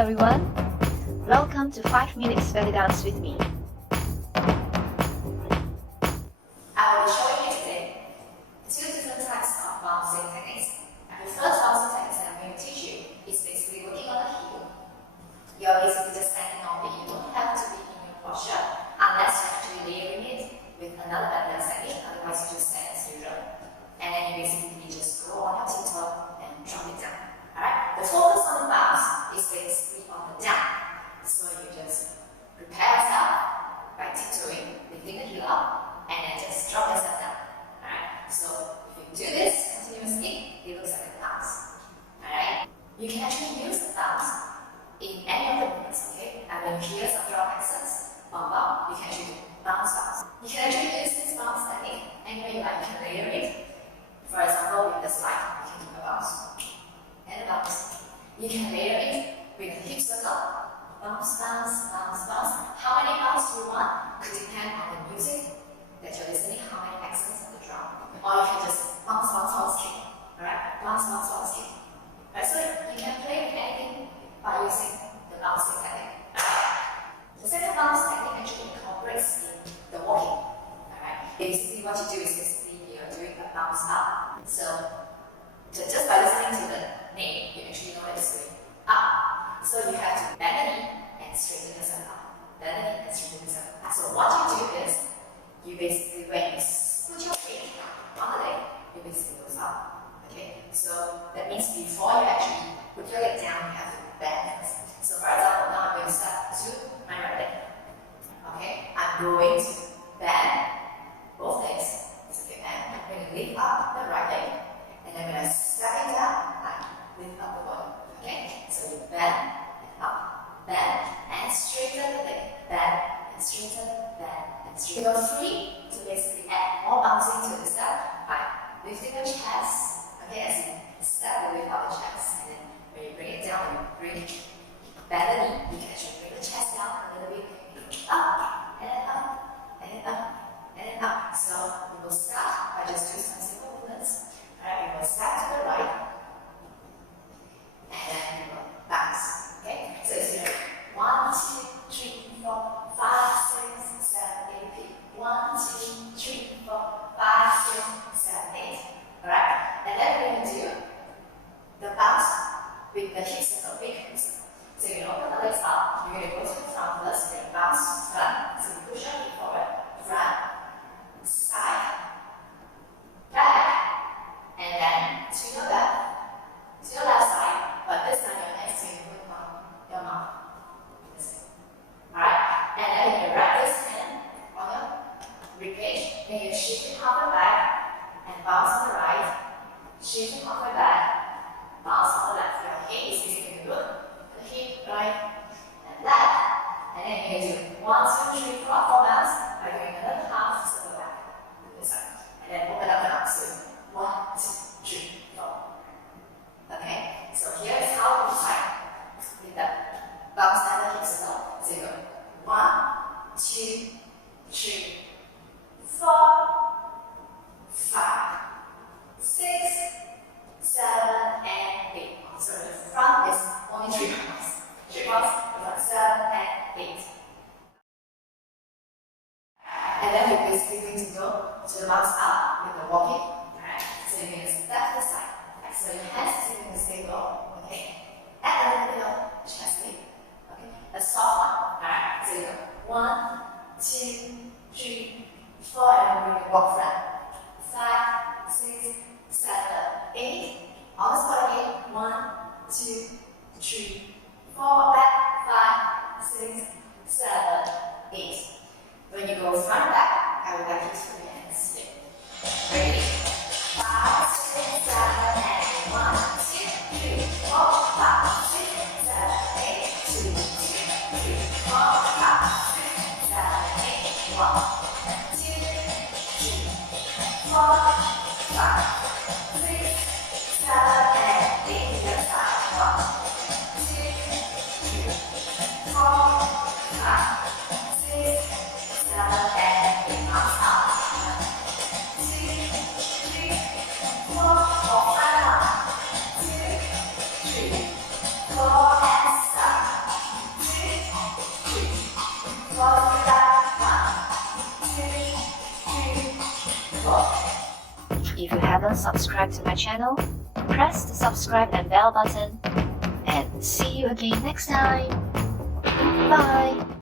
everyone. Welcome to 5 Minutes Belly Dance with me. I will be showing you today 2 different types of bouncing techniques. The first bouncing technique that I'm going to teach you is basically working on the heel. You're basically just standing on it. You don't have to be in your posture unless you're actually layering it with another belly dance technique. Otherwise, you just stand as usual. And then you basically just go on your tiptoe and drop it down. Alright? The focus on the bounce is basically on the down. So you just prepare yourself by tiptoeing, lifting the heel up, and then just drop yourself down. Alright? So if you do this continuously, it looks like a bounce. Alright? You can actually use the bounce in any of the movements, okay? And when you hear some drum accents, bum, you can actually do bounce. You can actually use this bounce technique anywhere you like. You can layer it. For example, with the slide, you can do a bounce and a bounce. You can layer it with a hip circle. Bounce, bounce, bounce, bounce. How many bounce you want could depend on the music that you're listening, how many accents of the drum. Or you can just bounce, bounce, bounce, kick. Alright? Bounce, bounce, bounce, kick. Alright, so you can play with anything by using the bouncing technique. The second bounce technique actually incorporates in the walking. Alright? Basically what you do is you're doing a bounce up. So just by listening to the name, you actually know that it's going up. So you have to bend the knee and straighten yourself up. Bend the knee and straighten yourself up. So what you do is, you basically, when you put your weight on the leg, you basically goes up. Okay? So that means before you actually put your leg down, you have to bend first. So for example, now I'm going to start to my right leg. Okay? I'm going to bend both legs. It's okay, and I'm going to lift up the right leg. And then when I step it down, I lift up the body. Okay? So you bend and up, bend and straighten the leg, bend and straighten, bend and straighten. You're free to basically add more bouncing to the step by lifting the chest. Okay, as you step and lift up the chest, and then when you bring it down, bend the knee. You can actually bring the chest down a little bit, up and then up and then up and then up. So we will start by just doing some simple movements. Alright, we will step to the right. And then we will bounce. Okay? So it's 1, 2, 3, 4, 5, 6, 7, 8, feet. 1, 2, 3, 4, 5, 6, 7, 8. Alright? And then we're going to do the bounce with the hip circle, big hip circle. So you're going to open the legs up. You're going to go to the front first. You're going to bounce front. So you push your hip forward, front, side, back, and then to your left side. But this time your hands will put on your mouth. Alright? And then you wrap this hand on your rib cage. Then you shift it halfway back and bounce on the right. Shift it halfway back, bounce on the left. Your hip is basically good. The hip, right, and left. And then you can do 1, 2, 3, 4, 4 bounce by doing another half circle back to this side. And then open up the arms. So 1, 2, 3, 4. Okay? So here is how we fight with the bounce and the hip circle. So you go 1, 2, 3, 4, 5, 6, 7, and 8. So the front is only 3 rounds. 3 rounds, the front 7 and 8. And then we're basically going to go to the bounce up with the walking. Alright? So you're going to step to the side. So your hands is going to stay low, okay? Add a little bit of chest lift, okay? A soft one, alright? So you go 1, 2, 3, 4, and we're going to walk front. 5, 6, 7, 8. On the spot again. 1, 2, 3, 4, back, 5, 6, 7, 8. When you go front back, I will back you to your hands here. Ready? 5, 6, 7, and 1, 2, 3, 4, 5, 6, 7, 8, 2, 2, 3, 4, 5, 6, 7, 8, 1, 2, 3, 4, 5, 6, 7, and 8. The other side. 1, 2, 3, 4, 5, 6, 7, and 8. Bounce up. 1, 2, 3, 4, 5, 1, Close that. 1, 2, 3, 4. If you haven't subscribed to my channel, press the subscribe and bell button. And see you again next time. Bye.